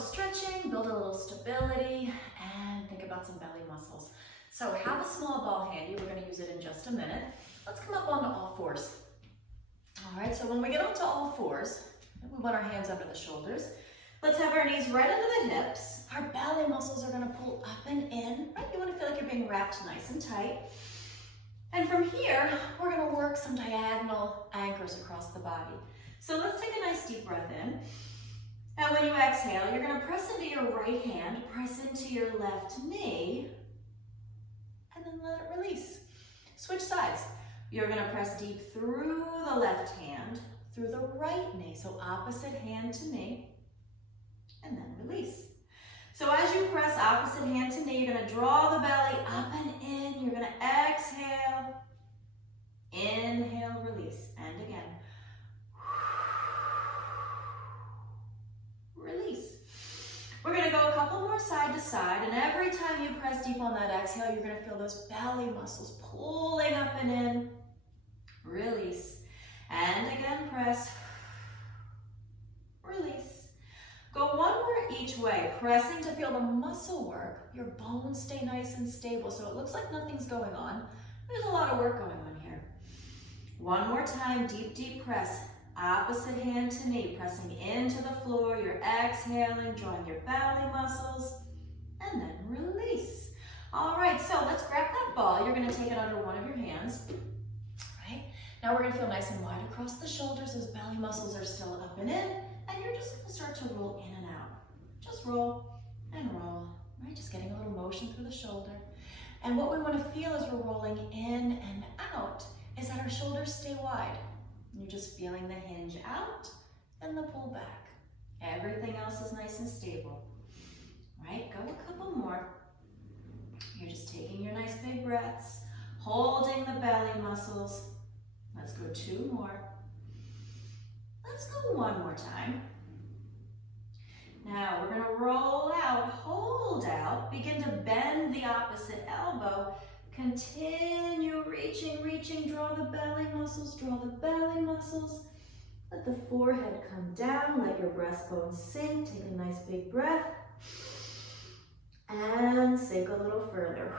little stretching, build a little stability, and think about some belly muscles. So have a small ball handy. We're going to use it in just a minute. Let's come up onto all fours. All right, so when we get onto all fours, we want our hands under the shoulders. Let's have our knees right under the hips. Our belly muscles are going to pull up and in. Right? You want to feel like you're being wrapped nice and tight. And from here, we're going to work some diagonal anchors across the body. So let's take a nice deep breath in. And when you exhale, you're going to press into your right hand, press into your left knee, and then let it release. Switch sides. You're going to press deep through the left hand, through the right knee. So opposite hand to knee, and then release. So as you press opposite hand to knee, you're going to draw the belly up and in. You're going to exhale, inhale, release, and again. Release. We're going to go a couple more side to side, and every time you press deep on that exhale, you're going to feel those belly muscles pulling up and in. Release. And again, press. Release. Go one more each way, pressing to feel the muscle work. Your bones stay nice and stable, so it looks like nothing's going on. There's a lot of work going on here. One more time, deep, deep press. Opposite hand to knee, pressing into the floor. You're exhaling, drawing your belly muscles, and then release. All right, so let's grab that ball. You're going to take it under one of your hands. Right? Now we're going to feel nice and wide across the shoulders. Those belly muscles are still up and in, and you're just going to start to roll in and out. Just roll and roll. Right? Just getting a little motion through the shoulder. And what we want to feel as we're rolling in and out is that our shoulders stay wide. You're just feeling the hinge out and the pull back. Everything else is nice and stable. Right? Go a couple more. You're just taking your nice big breaths, holding the belly muscles. Let's go two more. Let's go one more time. Now we're going to roll out, hold out, begin to bend the opposite elbow. Continue reaching, reaching, draw the belly muscles, draw the belly muscles. Let the forehead come down, let your breastbone sink. Take a nice big breath. And sink a little further.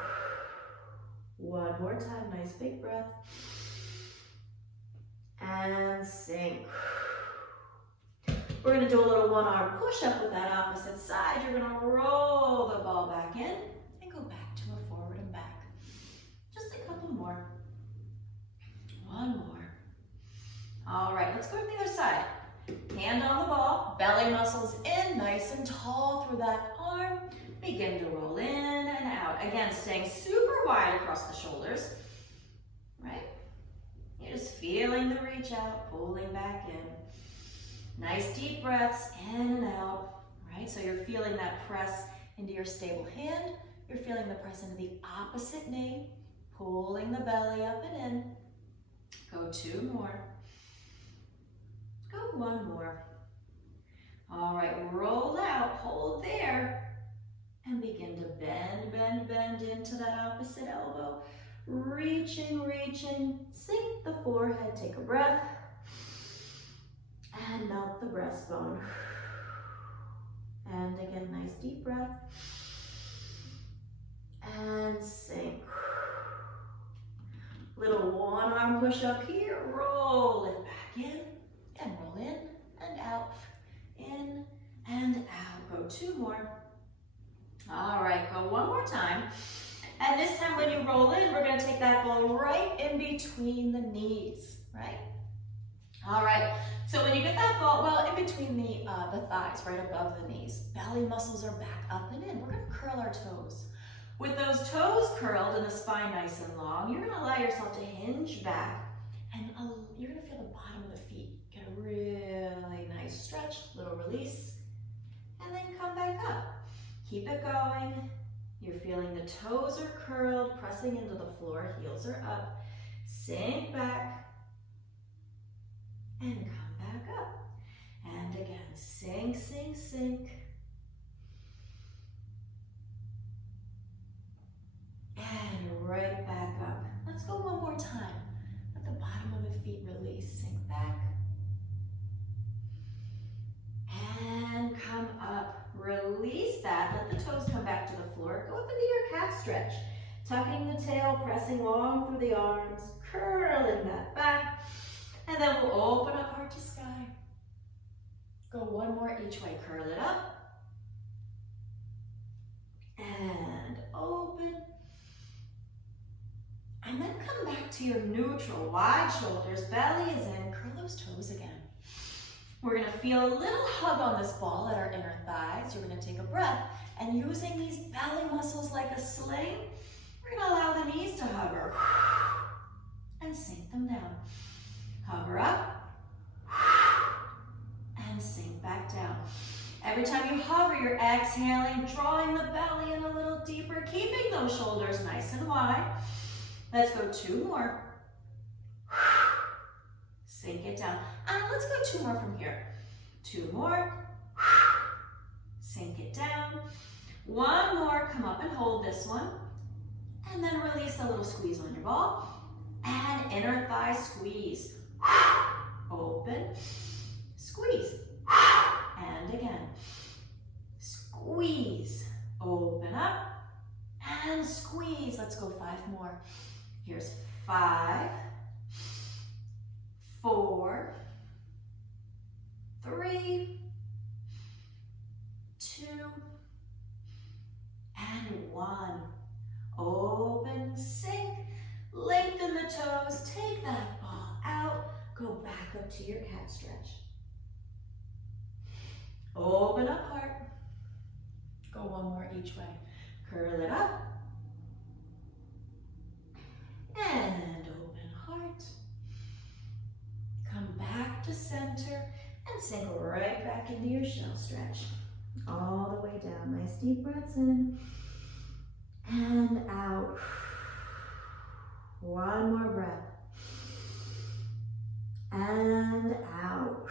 One more time, nice big breath. And sink. We're going to do a little one-arm push-up with that opposite side. You're going to roll the ball back in and go back to a forward and back. Just a couple more. One more. All right, let's go to the other side. Hand on the ball, belly muscles in, nice and tall through that arm. Begin to roll in and out. Again, staying super wide across the shoulders. Right? You're just feeling the reach out, pulling back in. Nice deep breaths in and out. Right? So you're feeling that press into your stable hand. You're feeling the press into the opposite knee, pulling the belly up and in. Go two more. Go one more. All right, roll out, hold there, and begin to bend, bend, bend into that opposite elbow. Reaching, reaching, sink the forehead, take a breath, and melt the breastbone. And again, nice deep breath. And sink. Little one arm push up here, roll it back in, and roll in and out, in and out. Go two more. All right, go one more time. And this time when you roll in, we're gonna take that ball right in between the knees, right? All right, so when you get that ball, well, in between the thighs, right above the knees, belly muscles are back up and in. We're gonna curl our toes. With those toes curled and the spine nice and long, you're gonna allow yourself to hinge back, and you're gonna feel the bottom of the feet. Get a really nice stretch, little release, and then come back up. Keep it going. You're feeling the toes are curled, pressing into the floor, heels are up. Sink back, and come back up. And again, sink, sink, sink. And right back up. Let's go one more time. Let the bottom of the feet release, sink back. And come up, release. stretch. Tucking the tail, pressing long through the arms, curling that back. And then we'll open up heart to sky. Go one more each way. Curl it up. And open. And then come back to your neutral, wide shoulders, belly is in, curl those toes again. We're gonna feel a little hug on this ball at our inner thighs. You're gonna take a breath, and using these belly muscles like a sling, we're gonna allow the knees to hover and sink them down. Hover up and sink back down. Every time you hover, you're exhaling, drawing the belly in a little deeper, keeping those shoulders nice and wide. Let's go 2 more. Sink it down. And let's go 2 more from here. 2 more. Sink it down. 1 more. Come up and hold this one. And then release a little squeeze on your ball. And inner thigh squeeze. Open. Squeeze. And again. Squeeze. Open up. And squeeze. Let's go 5 more. Here's 5, 4, 3, 2, and 1. Open, sink, lengthen the toes, take that ball out, go back up to your cat stretch. Open up heart. Go 1 more each way. Curl it up. And open heart. Come back to center and sink right back into your shell stretch. All the way down. Nice deep breaths in and out. 1 more breath. And out.